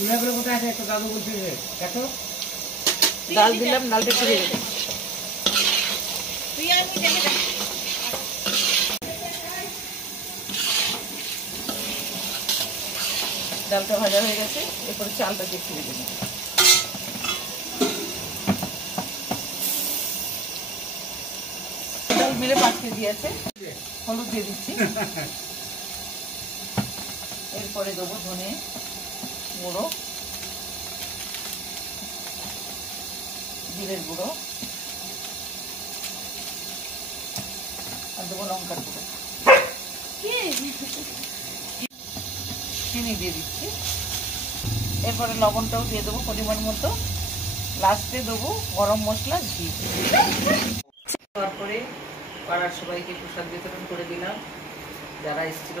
কোথায় আছে একটা দাদু বলছে দেখো ডাল দিলাম, ডালটা একটু ভেজে ডালটা ভাজা হয়ে গেছে। এরপরে চালটাকে একটু ভেজে নেব। ডাল মিলে 5 কেজি আছে। হলুদ দিয়ে দিচ্ছি। এরপরে দেবো ধনে গুঁড়ো, জিরের গুঁড়ো, আর দেবো লঙ্কার গুঁড়ো, চিনি দিয়ে দিচ্ছি। এরপরে লবণটাও দিয়ে দেবো পরিমাণ মতো। লাস্টে দেবো গরম মশলা, ঘি। তারপরে পাড়ার সবাইকে প্রসাদ বিতরণ করে দিলাম যারা এসেছিল।